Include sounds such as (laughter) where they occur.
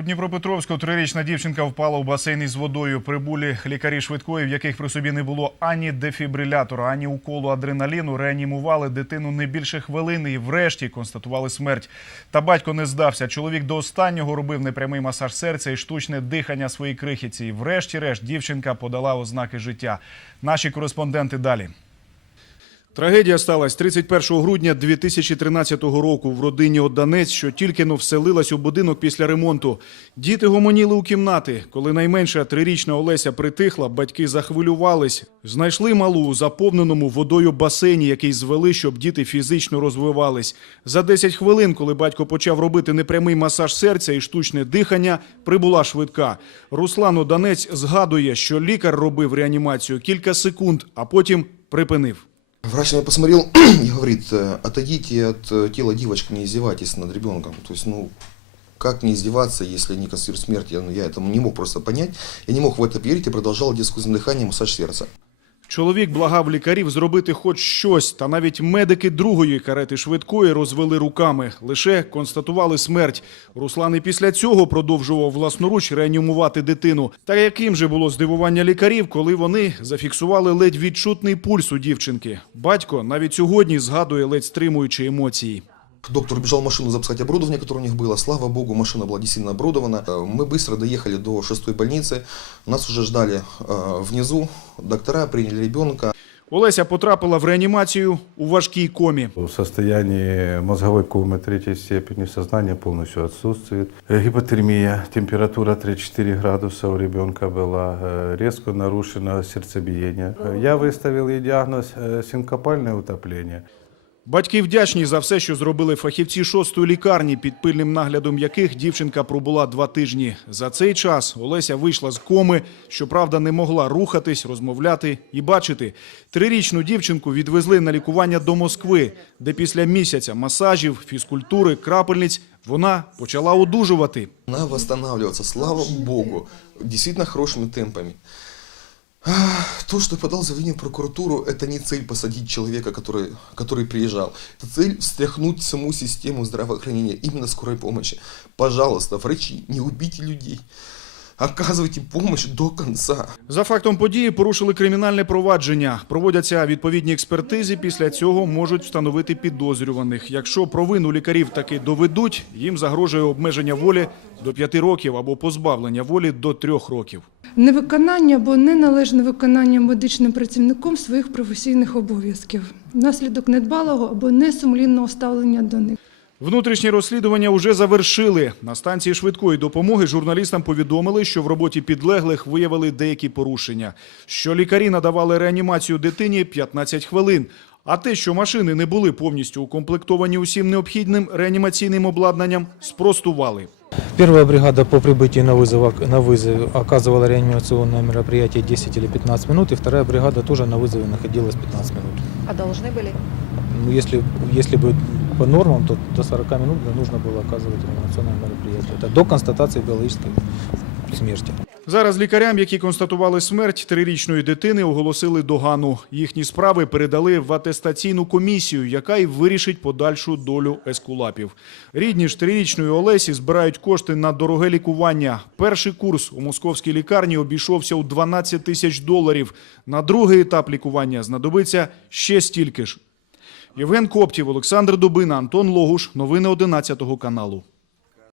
У Дніпропетровську трирічна дівчинка впала в басейн із водою. Прибулі лікарі швидкої, в яких при собі не було ані дефібрилятора, ані уколу адреналіну, реанімували дитину не більше хвилини і врешті констатували смерть. Та батько не здався. Чоловік до останнього робив непрямий масаж серця і штучне дихання своїй крихітці. І врешті-решт дівчинка подала ознаки життя. Наші кореспонденти далі. Трагедія сталася 31 грудня 2013 року в родині Оданець, що тільки но вселилась у будинок після ремонту. Діти гомоніли у кімнати. Коли найменша трирічна Олеся притихла, батьки захвилювались. Знайшли малу у заповненому водою басейні, який звели, щоб діти фізично розвивались. За 10 хвилин, коли батько почав робити непрямий масаж серця і штучне дихання, прибула швидка. Руслан Оданець згадує, що лікар робив реанімацію кілька секунд, а потім припинив. Врач на меня посмотрел (clears throat) и говорит, «Э, отойдите от э, тела девочки, не издевайтесь над ребенком. То есть, ну, как не издеваться, если не констатируют смерть? Я, ну, я это не мог просто понять. Я не мог в это поверить и продолжал детское дыхание, массаж сердца. Чоловік благав лікарів зробити хоч щось, та навіть медики другої карети швидкої розвели руками. Лише констатували смерть. Руслан і після цього продовжував власноруч реанімувати дитину. Та яким же було здивування лікарів, коли вони зафіксували ледь відчутний пульс у дівчинки. Батько навіть сьогодні згадує ледь стримуючи емоції. Доктор убежал в машину запускать оборудование, которое у них было. Слава богу, машина была действительно оборудована. Э, Мы быстро доехали до шестой больницы. Нас уже ждали э, внизу. Доктора приняли ребенка. Олеся потрапила в реанімацію у важкій комі. В состоянии мозговой комы третьей степени, сознание полностью отсутствует. Э, Гипотермия, температура 3-4 градуса у ребенка была, э, резко нарушено сердцебиение. Э, Я выставил ей диагноз э, синкопальное утопление. Батьки вдячні за все, що зробили фахівці шостої лікарні, під пильним наглядом яких дівчинка пробула два тижні. За цей час Олеся вийшла з коми, щоправда, не могла рухатись, розмовляти і бачити. Трирічну дівчинку відвезли на лікування до Москви, де після місяця масажів, фізкультури, крапельниць вона почала одужувати. Она восстанавливаться, слава богу, действительно хорошими темпами. То, что подал заявление в прокуратуру, это не цель посадить человека, который, который приезжал. Это цель встряхнуть саму систему здравоохранения, именно скорой помощи. Пожалуйста, врачи, не убейте людей. Оказывайте помощь до конца. За фактом події порушили кримінальне провадження. Проводяться відповідні експертизи. Після цього можуть встановити підозрюваних. Якщо провину лікарів таки доведуть, їм загрожує обмеження волі до 5 років або позбавлення волі до 3 років. Невиконання або неналежне виконання медичним працівником своїх професійних обов'язків внаслідок недбалого або несумлінного ставлення до них. Внутрішнє розслідування вже завершили. На станції швидкої допомоги журналістам повідомили, що в роботі підлеглих виявили деякі порушення. Що лікарі надавали реанімацію дитині 15 хвилин. А те, що машини не були повністю укомплектовані усім необхідним реанімаційним обладнанням, спростували. Первая бригада по прибытии на вызов, на вызов оказывала реанимационное мероприятие 10 или 15 минут, и вторая бригада тоже на вызове находилась 15 минут. А должны были? Ну, если, если бы по нормам, то до 40 минут бы нужно было оказывать реанимационное мероприятие. Это до констатации биологической смерти. Зараз лікарям, які констатували смерть трирічної дитини, оголосили догану. Їхні справи передали в атестаційну комісію, яка й вирішить подальшу долю ескулапів. Рідні ж трирічної Олесі збирають кошти на дороге лікування. Перший курс у московській лікарні обійшовся у 12 тисяч доларів. На другий етап лікування знадобиться ще стільки ж. Євген Коптів, Олександр Дубина, Антон Логуш. Новини 11 каналу.